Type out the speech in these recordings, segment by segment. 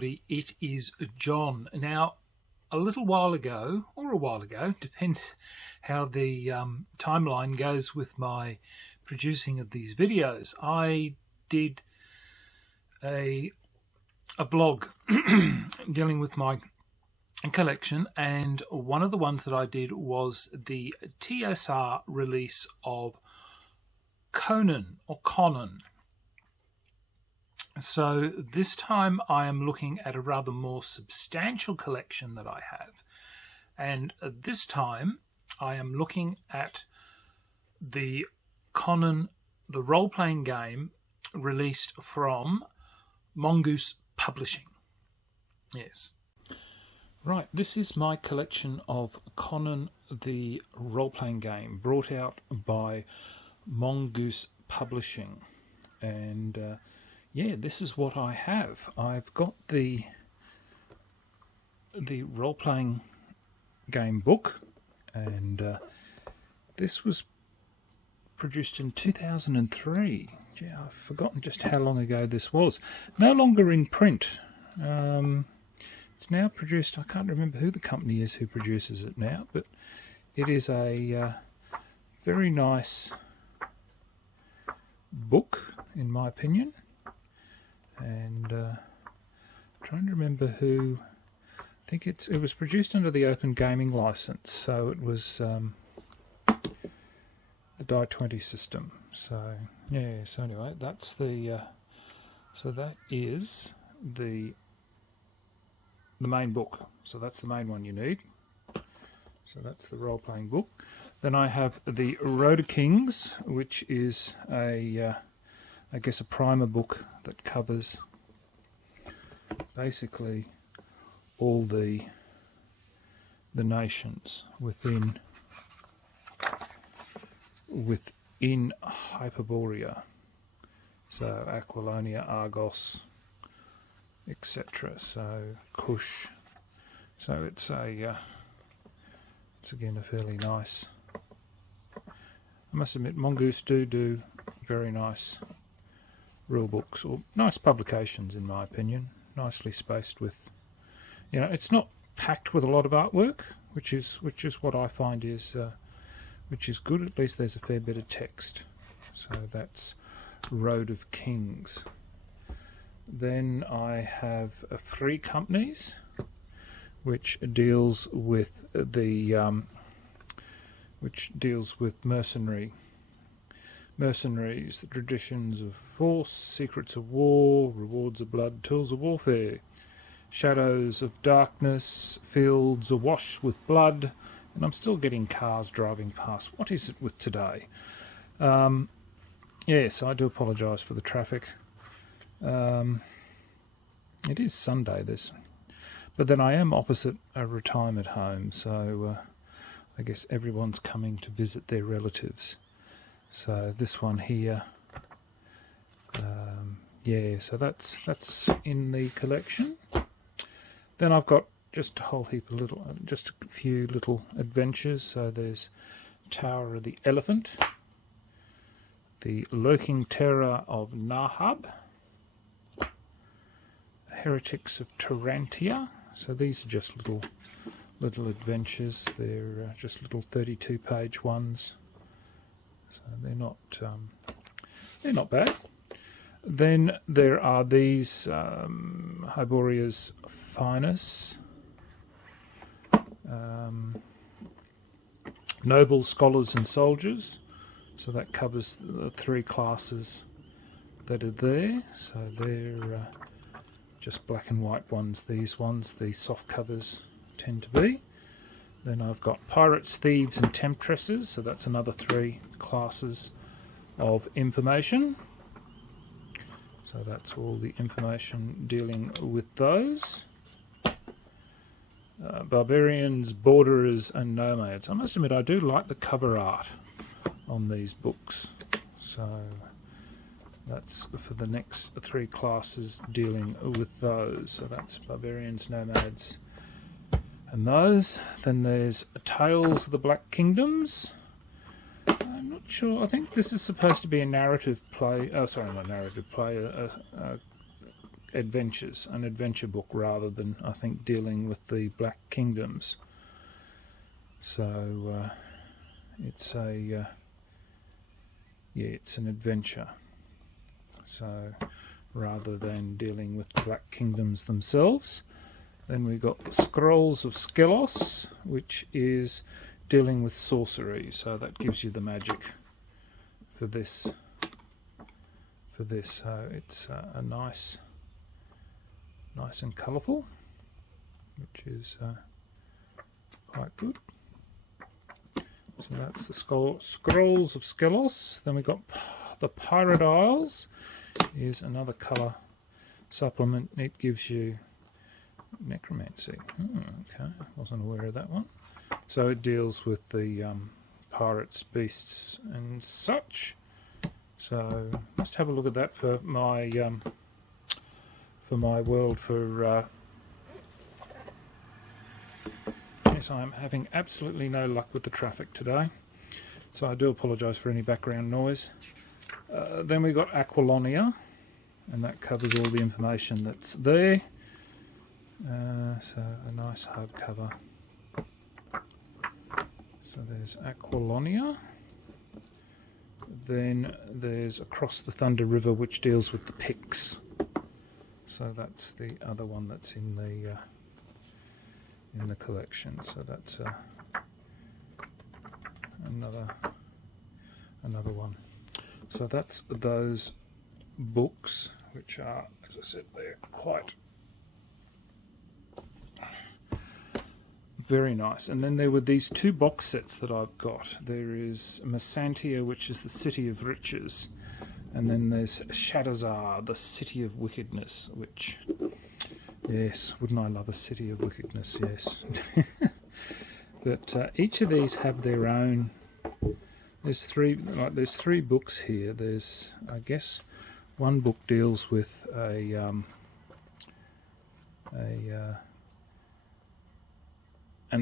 everybody. It is John. Now, a little while ago, or a while ago, depends how the timeline goes with my producing of these videos, I did a blog dealing with my collection, and one of the ones that I did was the TSR release of Conan, or Conan. So this time I am looking at a rather more substantial collection that I have, and this time I am looking at the Conan, the role-playing game released from Mongoose Publishing. Yes. Right, this is my collection of Conan, the role-playing game, brought out by Mongoose Publishing, and yeah, this is what I have. I've got the role-playing game book, and this was produced in 2003. Yeah, I've forgotten just how long ago this was. No longer in print. It's now produced, I can't remember who the company is who produces it now, but it is a very nice book, in my opinion. And trying to remember who. I think it was produced under the Open Gaming license, so it was the Die-20 system. So yeah. So anyway, that's the. So that is the main book. So that's the main one you need. So that's the role-playing book. Then I have the Road of Kings, which is a I guess a primer book that covers basically all the nations within Hyperborea. So Aquilonia, Argos, etc. So Kush. So it's again a fairly nice. I must admit, Mongoose do very nice rule books, or nice publications, in my opinion. Nicely spaced with, it's not packed with a lot of artwork, which is what I find is which is good. At least there's a fair bit of text. So that's Road of Kings. Then I have Three Companies, which deals with mercenaries, the traditions of force, secrets of war, rewards of blood, tools of warfare, shadows of darkness, fields awash with blood, and I'm still getting cars driving past. What is it with today? Yes, I do apologise for the traffic. It is Sunday, but then I am opposite a retirement home, so I guess everyone's coming to visit their relatives. So this one here, yeah, so that's in the collection. Then I've got just a whole heap of just a few little adventures. So there's Tower of the Elephant, the Lurking Terror of Nahab, Heretics of Tarantia. So these are just little adventures. They're just little 32-page ones. So they're not bad. Then there are these Hyperborea's Finest, Noble Scholars and Soldiers. So that covers the three classes that are there. So they're just black and white ones. These ones, the soft covers tend to be. Then I've got Pirates, Thieves and Temptresses. So that's another three classes of information. So that's all the information dealing with those. Barbarians, Borderers and Nomads. I must admit, I do like the cover art on these books. So that's for the next three classes dealing with those. So that's Barbarians, Nomads and those. Then there's Tales of the Black Kingdoms. I'm not sure. I think this is supposed to be a narrative play. Oh, sorry, not narrative play. A adventures, an adventure book, rather than, I think, dealing with the Black Kingdoms. So it's a it's an adventure. So rather than dealing with the Black Kingdoms themselves. Then we've got the Scrolls of Skelos, which is dealing with sorcery. So that gives you the magic for this. So it's a nice and colourful, which is quite good. So that's the Scrolls of Skelos. Then we've got the Pirate Isles, is another colour supplement. It gives you necromancy. Okay, wasn't aware of that one. So it deals with the pirates, beasts and such. So must have a look at that for my world. Yes, I'm having absolutely no luck with the traffic today, so I do apologise for any background noise. Then we've got Aquilonia, and that covers all the information that's there. So a nice hardcover. So there's Aquilonia. Then there's Across the Thunder River, which deals with the Picts. So that's the other one that's in the collection. So that's another one. So that's those books, which are, as I said, they're quite very nice. And then there were these two box sets that I've got. There is Messantia, which is the City of Riches, and then there's Shadowzar, the City of Wickedness, which, yes, wouldn't I love a City of Wickedness, yes. But each of these have their own. There's three books here. There's, I guess, one book deals with an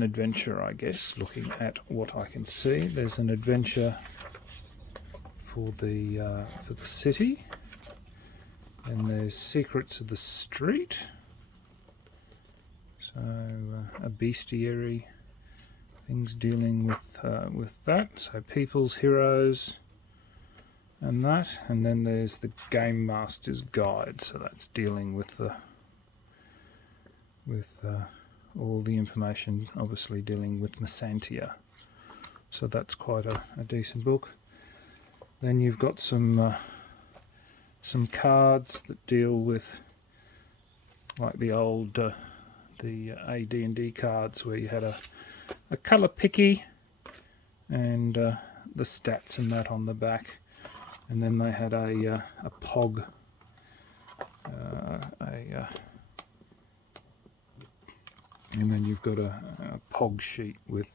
adventure, I guess, looking at what I can see. There's an adventure for the city, and there's Secrets of the Street. So a bestiary, things dealing with that. So People's Heroes and that, and then there's the Game Master's Guide. So that's dealing with all the information, obviously dealing with Messantia. So that's quite a decent book. Then you've got some cards that deal with, like the old the AD&D cards, where you had a colour picky and the stats and that on the back, and then they had a POG, and then you've got a POG sheet with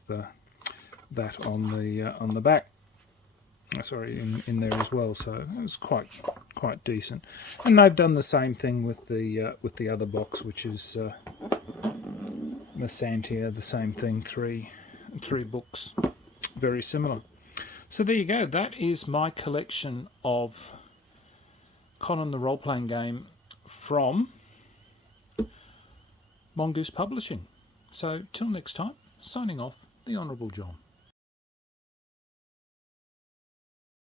that on the back. Sorry, in there as well. So it was quite decent. And they've done the same thing with the other box, which is Messantia. The same thing, three books, very similar. So there you go. That is my collection of Conan the role-playing game from Mongoose Publishing. So till next time, signing off, the Honourable John.